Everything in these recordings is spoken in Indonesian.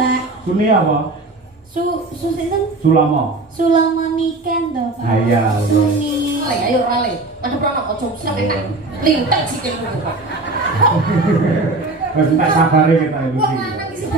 Mbak. Suni apa? Sinten? Sulama. Sulama Niken to, Pak. Iya. Suni. Ayo rale. Ada prono aja usah enak. Lintek sikil ngono, Pak. Wes tak sabare kita iki. Wong lanang iki sing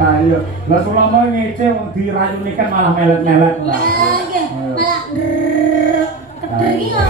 Ayo, lah sulama ngece wong dirayuni kan malah melet-melet. Lah nggih, malah kederi kok.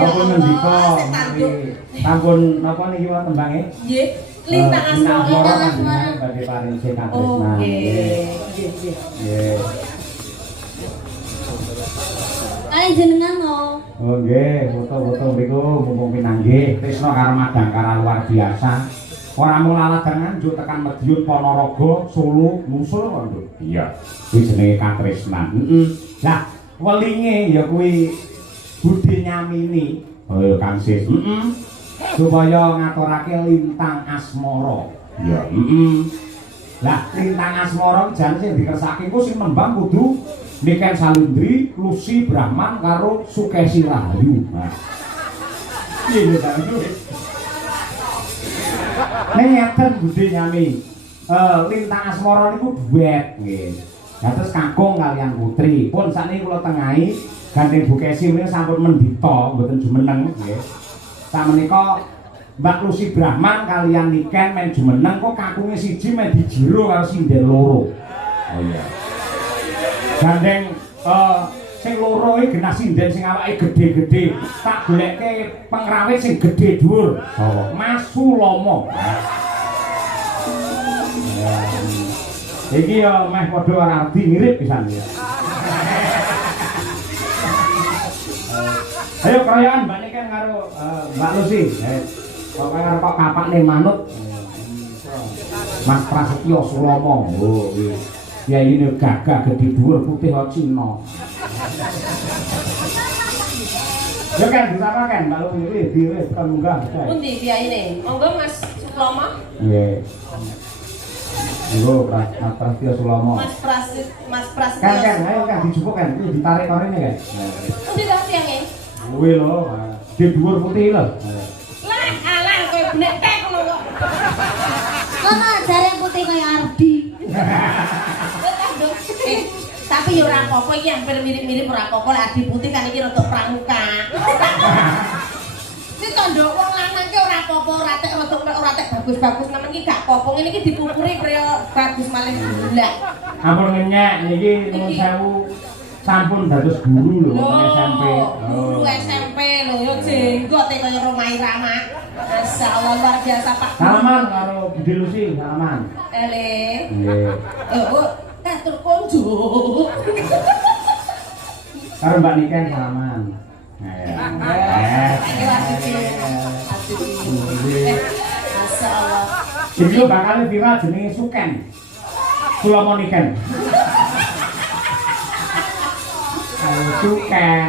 Ampun ngendika sampun napa niki wae tembange? nggih, lintang asmara. Badhe paring sing Oh, katresnan. nggih, nggih. Nggih. Kalian jenengan no. Oh nggih, foto-foto mriku mumpung pinanggih tresna karo madangkara luar biasa. Ora mung laladangan njuk tekan Madiun Ponorogo, Solo, Musul kok, Nduk. Iya. Kuwi jenenge katresnan. Heeh. Lah, welinge ya kuwi Budi nyamini, oh Kang Sis, supaya ngaturake lintang asmara. Ya, lah lintang asmara jan sing dikersake ku sing nembang kudu Niken Salundri, Lucy Brahman karo Sukesi Rahayu. Nah. Piye ta iki? Nek ngeten Budi nyami, lintang asmara niku duet nggih. Dados kakung kaliyan putri. Pun sakniki kula tengahi gandeng Bu Kesi menika sampun mendita mboten jumeneng nggih. Samenika Mbak Lucy Brahman kaliyan Niken men jumeneng kok kakunge siji men dijero karo sinden loro. Oh iya. Gandeng sing loro iki genah sinden sing awake gedhe-gedhe. Tak goleke pengrawit sing gedhe dhuwur. Sapa? Mas Sulama. Iki ya meh padha arti mirip pisan ya. Ayo kerayaan Mbak Niken karo Mbak Lucy. Pokoke kok kapakne manut. Mas Prasetyo Sulama. Oh, iya. Ya ini gagah gede dhuwur putih kok Cina. Ya kan disapa kan Mbak Lucy dhewe kan munggah. Pundi kiyaine? Monggo Mas Sulama. Nggih. Monggo Mas Prasetyo Sulama. Mas Prasetyo. Kan ayo kan dijupuk kan iki ditarik korene kan. Pundi ta tiange? Kuwi lho, di dhuwur putih lho. Lah alah kowe benek tek ngono kok. Kono jare putih kaya Ardi. Tapi ya ora apa-apa iki hampir mirip-mirip ora apa-apa lek Adi putih kan iki rada pramuka. Sing tandha wong lanang ki ora apa-apa, ora tek bagus-bagus nemen iki gak apa-apa. Ngene iki dipupuri kaya bagus malih ndak. Ampun ngenyek niki nuwun sewu sampun dados guru lho SMP. Guru SMP lho yo jenggote kaya Romai Rama. Masyaallah luar biasa Pak. Salaman karo Budi Lucy, salaman. Ele. Nggih. Oh, katur konjo. Karo Mbak Niken salaman. Masyaallah. Video bakal viral jenenge Suken. Sulama Niken. Suken.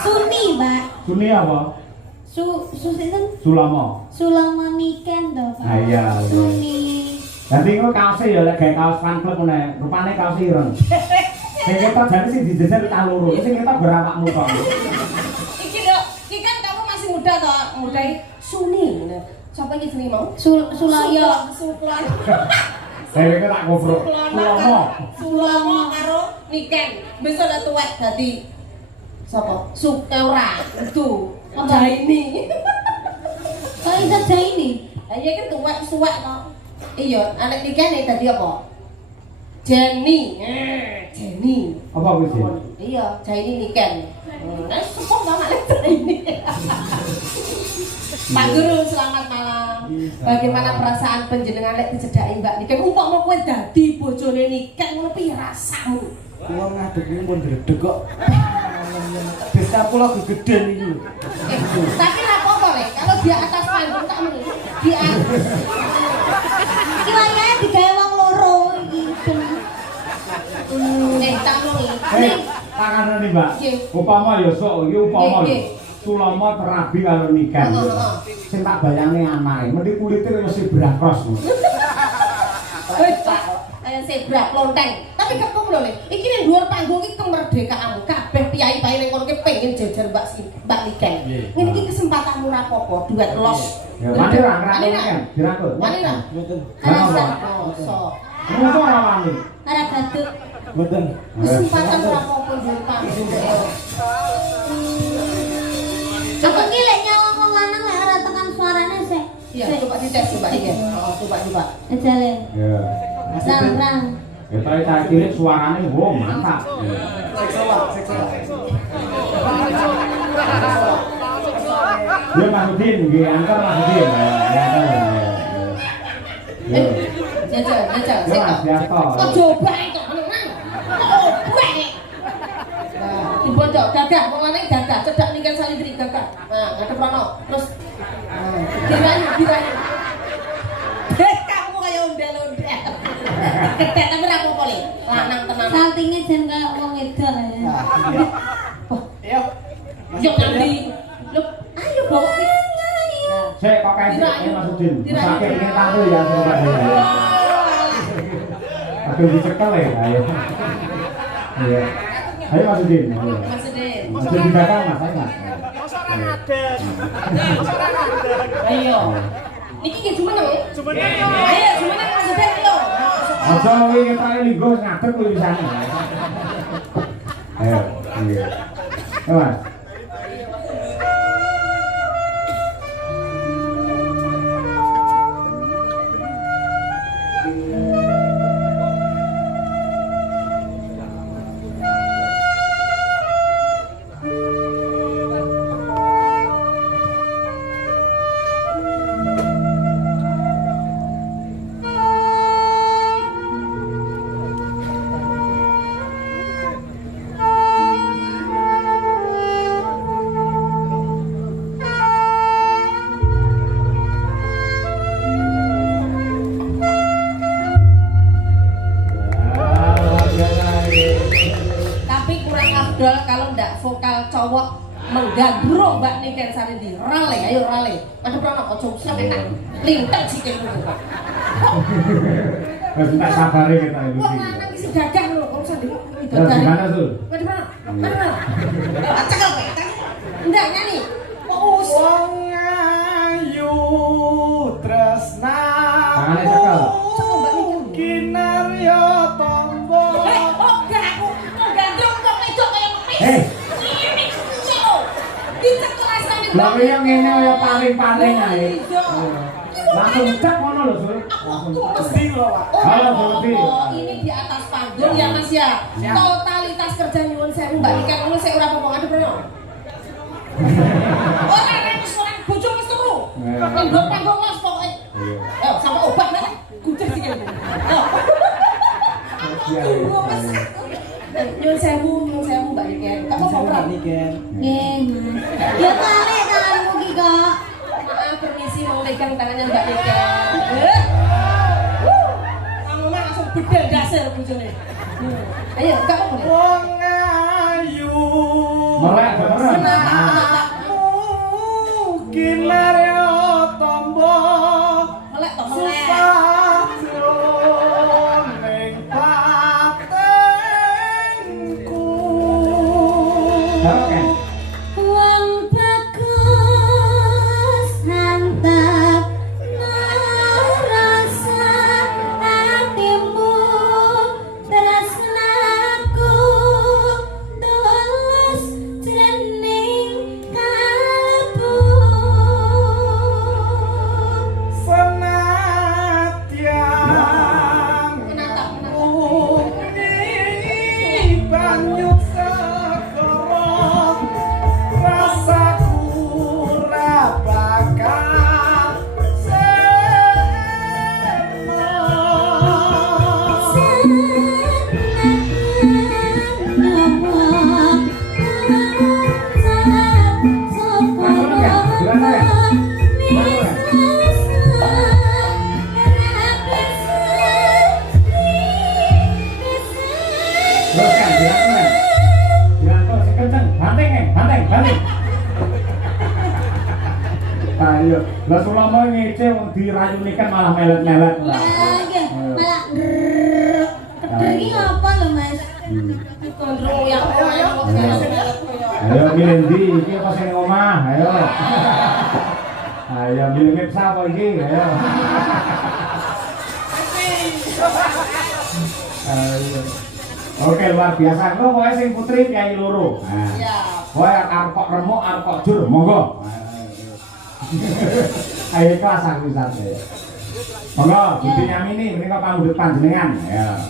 Suni, Mbak. Suni apa? Sinten? Sulama. Sulama Niken to, Pak. Iya. Suni. Dadi ngono kaose ya lek gawe kaos fan club ngene, rupane kaos ireng. Sing ketok jane sing didesain tak loro, sing ketok gur awakmu to. Iki lho, iki kan kamu masih muda toh, muda Suni. Siapa iki jenenge mau? Sulaya. Sulaya. Saya tak ngobrol. Sulama karo Niken. Besok nek tuwek dadi sapa? Sukeura. Itu. Jaini. Kok iso Jaini? Lah iya kan tuwek suwek kok. Iya, anak Niken dadi apa? Jenny. Jenny. Apa kuwi sih? Iya, Jaini Niken. Nah, sepok banget Jaini. Pak Guru, selamat malam. Bagaimana perasaan panjenengan lek dicedhaki Mbak Niken? Umpama kowe dadi bojone Niken ngono piye rasamu? Kula ngadeg iki pun gredeg kok. Desa kula gegeden iki. Tapi ora apa-apa le, kalau di atas panggung tak meni. Di atas. Iki wayahe digawe wong loro iki. Tak meni. Tangan nih Mbak. Nggih. Upama ya sok iki upama Nggih, lho. nggih. Sulama terabi karo nikah. Sing tak bayangne anake, mesti kulite mesti brakros. Kayak zebra lonteng. Tapi kepung lho le. Iki ning dhuwur panggung iki kemerdekaanmu. Kabeh piyai-piyai ning kono ki pengen jajar Mbak Niken. Ngene iki kesempatanmu ora apa-apa, duet los. Ya mari ra ngrangkul kan, dirangkul. Mari ra. Mboten. Alasan so. Ngono ora wani. Ora gaduk. Mboten. Kesempatan ora apa-apa dhuwur panggung kok. Aku ki lek nyawang wong lanang lek ora tekan suarane sik. Iya, coba dites coba iki. Oh, coba. Ejale. Ya. Rang. Ya tapi saya kira suarane wow mantap. Ya Mas Udin, nggih antar Mas Udin. Ya. Jajal. Ya Mas Biarto. Kok coba itu menang. Oh, buang. Nah, dibocok gagah, wong lanang gagah, cedak nikah salibri gagah. Nah, ngadep rono. Terus dirayu. Kamu kayak ondel-ondel. Ketek tapi ra apa-apa le. Lanang tenan. Saltinge jen kaya wong edok ya. Ayo. Yo nanti. Loh, ayo bawa ki. Sik kok kae Mas Udin. Sakit pengen tampil ya coba ya. Aduh dicekel ya. Ayo. Iya. Ayo Mas Udin. Ayo. Mas Udin. Mas Udin di belakang Mas, ayo Mas. Ayo. Niki ki jumeneng. Ayo jumeneng Mas Udin yo. Aja wingi ketrake linggo ngadeg kuwi wisane. Ayo. Iya. Ayo Mas. Kalau ndak vokal cowok menggandrung Mbak Niken Sarindi rale, ayo rale. Madhep rono aja usah enak. Lintek sikil ngono. Wes tak sabare kita iki. Wah, nang isi gagah lho, kok usah ndek. Di mana tuh? Madhep rono. Mana? Cekel kowe. Ndak nyanyi. Kok Wong ayu tresna. Tangane cekel. Cekel Mbak Niken. Kinarya tombo. Oh, gak aku gandrung kok wedok kaya Eh, lah kaya ngene kaya paling-paling ae. Langsung cek ngono lho, Sur. Mesti lho, Pak. Ini di atas panggung ya Mas ya. Totalitas kerja nyuwun sewu Mbak Niken ngono sik ora apa-apa ngadep rono. Ora wis ora bojo wis turu. Panggung panggung los pokoke. Yo sampe obat nek kucing sikil. Nyuwun sewu Mbak Niken. Kamu apa Niken. Nggih. Ya balik tanganmu ki kok. Maaf permisi mau megang tangannya Mbak Niken. Kamu mah langsung bedel dasar bojone. Ayo, kamu boleh. Wong ayu. Melek beneran. Kinarya tombo. Melek to melek. Susah jroning batinku. Oke. Wong bagus mantap rasa hatimu tresnaku tulus jroning kalbu Senadyan muni banyu segara rasaku ora bakal sema. Terus kan, dirangkul sing kenceng, banting. Ayo, lah sulama ngece wong dirayuni kan malah melet-melet. Lagi, malah kederi apa lho Mas? Gondrong yang Ayo milih ndi iki apa sing omah? Ayo. Ayo milih ngepsa apa iki? Ayo. Ayo. Oke, luar biasa. Engko pokoke sing putri Kyai loro. Nah. ya Pokoke arep kok remuk, arep kok jur, monggo. Ayo kelas aku sate. Monggo, Budi Nyamini menika pamudhut panjenengan. Ya.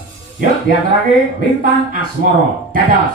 Yuk diaturake Lintang Asmara. Dados.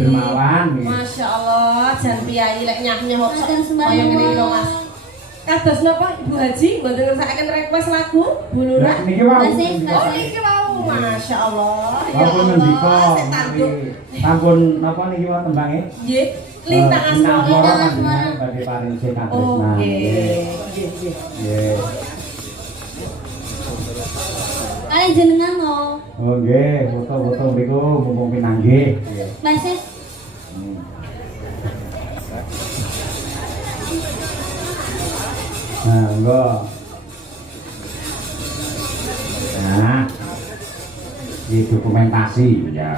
dermawan nggih. Masya Allah, jan piyai lek nyah-nyah kok Matur kaya ngene lho Mas. sembahipun. Kados napa Ibu Haji mboten ngersakaken request lagu Bu Lurah? Lah niki wae. Masih, Oh niki wau, Masya Allah. Ya Walaupun ngendika Allah, saya tanduk. sampun napa niki wae tembange? Nggih, lintang asmara. Lintang Asmara. asmara badhe paring sing Oh, katresnan. nggih, nggih, nggih. Nggih. Kali jenengan no. Oh nggih, foto-foto mriku mumpung pinanggih. Nggih. Masih. Nah, enggak. Nah, ini dokumentasi ya.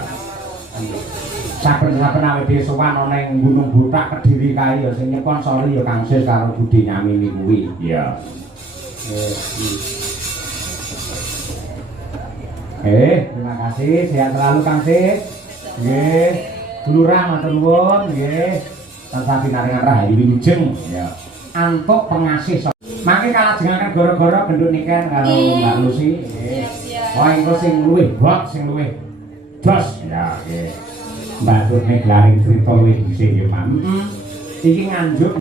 Saben-saben awake dhewe sowan ana ning Gunung Butak Kediri kae ya sing nyponsori ya Kang Sis karo Budi Nyamini kuwi. Ya. Terima kasih. Sehat selalu Kang Sis. Nggih. Bulurah matur nuwun nggih. Tansah pinaringan rahayu wilujeng ya. Antuk pengasih mangke kalajengaken gara-gara genduk niken karo Mbak Lucy. Nggih. Oh engko sing luwih bot sing luwih jos ya nggih. Mbak Turne glaring crita luwih dhisik nggih, Pak. Iki nganjuk